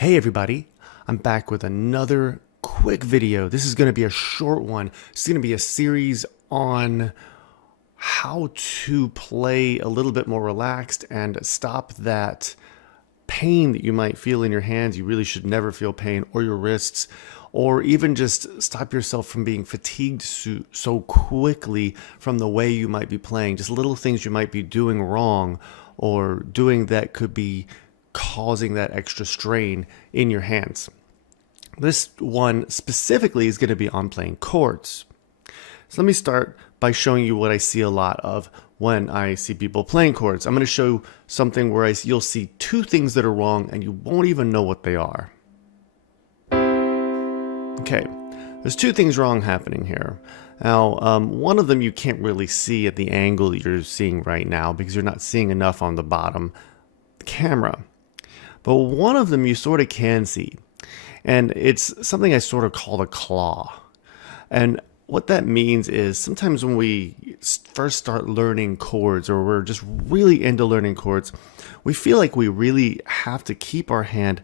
Hey everybody, I'm back with another quick video. This is going to be a short one. It's going to be a series on how to play a little bit more relaxed and stop that pain that you might feel in your hands. You really should never feel pain, or your wrists, or even just stop yourself from being fatigued so quickly from the way you might be playing. Just little things you might be doing wrong or doing that could be causing that extra strain in your hands. This one specifically is going to be on playing chords. So let me start by showing you what I see a lot of when I see people playing chords. I'm going to show something where you'll see two things that are wrong and you won't even know what they are. Okay, there's two things wrong happening here. Now, one of them you can't really see at the angle that you're seeing right now because you're not seeing enough on the bottom camera. But one of them you sort of can see, and it's something I sort of call a claw. And what that means is sometimes when we first start learning chords, or we're just really into learning chords, we feel like we really have to keep our hand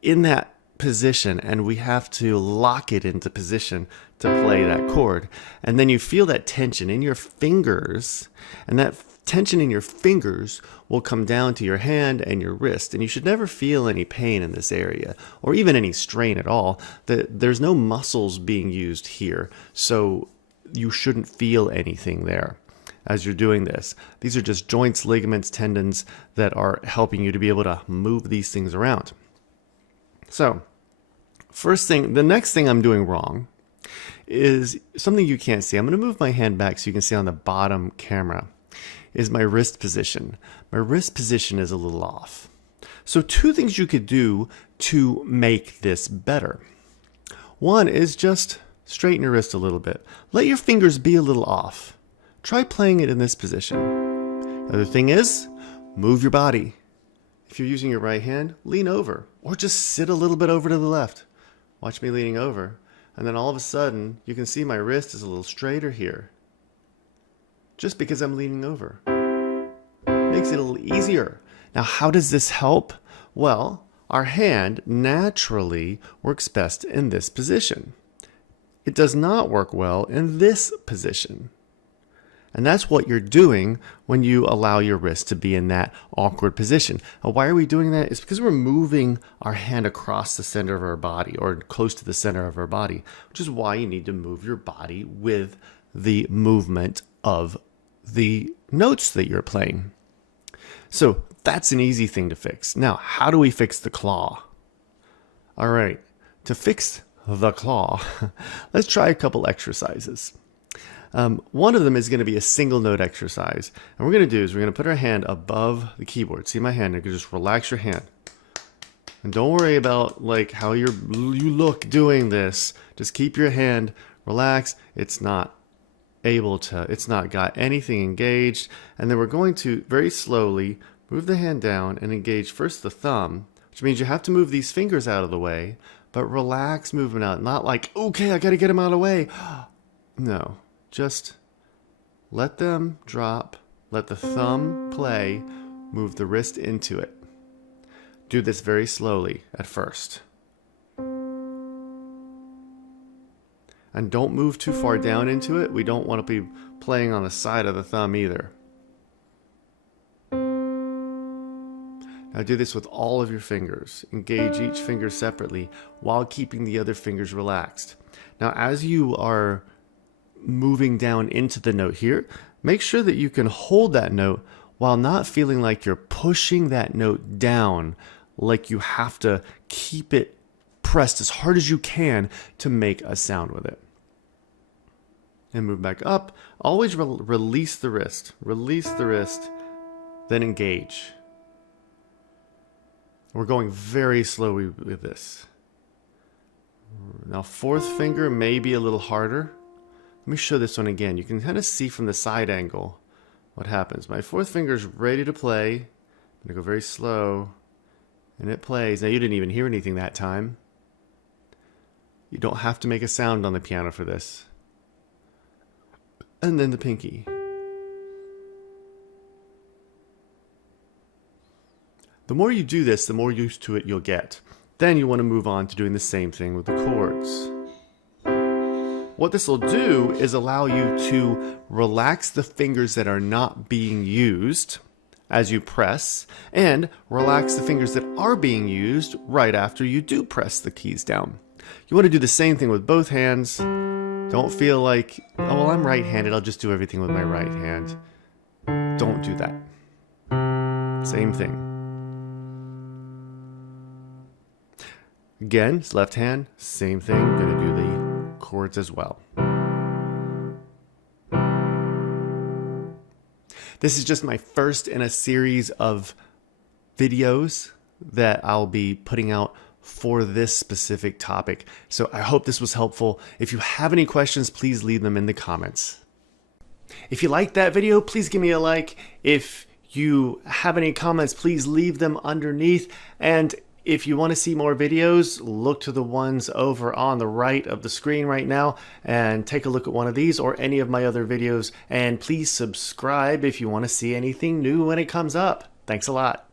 in that position and we have to lock it into position to play that chord. And then you feel that tension in your fingers, and that tension in your fingers will come down to your hand and your wrist, and you should never feel any pain in this area or even any strain at all. There's no muscles being used here, so you shouldn't feel anything there as you're doing this. These are just joints, ligaments, tendons that are helping you to be able to move these things around. So the next thing I'm doing wrong is something you can't see. I'm going to move my hand back so you can see on the bottom camera is my wrist position. My wrist position is a little off. So two things you could do to make this better. One is just straighten your wrist a little bit. Let your fingers be a little off. Try playing it in this position. The other thing is move your body. If you're using your right hand, lean over, or just sit a little bit over to the left. Watch me leaning over, and then all of a sudden you can see my wrist is a little straighter here, just because I'm leaning over. Makes it a little easier. Now, how does this help? Well, our hand naturally works best in this position. It does not work well in this position. And that's what you're doing when you allow your wrist to be in that awkward position. Now, why are we doing that? It's because we're moving our hand across the center of our body, or close to the center of our body, which is why you need to move your body with the movement of the notes that you're playing. So that's an easy thing to fix. Now, how do we fix the claw? All right, to fix the claw, let's try a couple exercises. One of them is going to be a single note exercise. And what we're going to do is we're going to put our hand above the keyboard. See my hand? You can just relax your hand. And don't worry about like how you look doing this. Just keep your hand relaxed. It's not got anything engaged. And then we're going to very slowly move the hand down and engage first the thumb, which means you have to move these fingers out of the way, but relax movement out. Not like, okay, I got to get them out of the way. No, just let them drop, let the thumb play, move the wrist into it. Do this very slowly at first. And don't move too far down into it. We don't want to be playing on the side of the thumb either. Now do this with all of your fingers. Engage each finger separately while keeping the other fingers relaxed. Now as you are moving down into the note here, make sure that you can hold that note while not feeling like you're pushing that note down, like you have to keep it pressed as hard as you can to make a sound with it. And move back up. Always release the wrist. Release the wrist, then engage. We're going very slowly with this. Now fourth finger may be a little harder. Let me show this one again. You can kind of see from the side angle what happens. My fourth finger is ready to play. I'm going to go very slow, and it plays. Now you didn't even hear anything that time. You don't have to make a sound on the piano for this. And then the pinky. The more you do this, the more used to it you'll get. Then you want to move on to doing the same thing with the chords. What this will do is allow you to relax the fingers that are not being used as you press, and relax the fingers that are being used right after you do press the keys down. You want to do the same thing with both hands. Don't feel like, oh, well, I'm right-handed, I'll just do everything with my right hand. Don't do that. Same thing. Again, it's left hand, same thing. I'm going to do the chords as well. This is just my first in a series of videos that I'll be putting out for this specific topic. So I hope this was helpful. If you have any questions, please leave them in the comments. If you liked that video, please give me a like. If you have any comments, please leave them underneath. And if you want to see more videos, look to the ones over on the right of the screen right now and take a look at one of these or any of my other videos. And please subscribe if you want to see anything new when it comes up. Thanks a lot.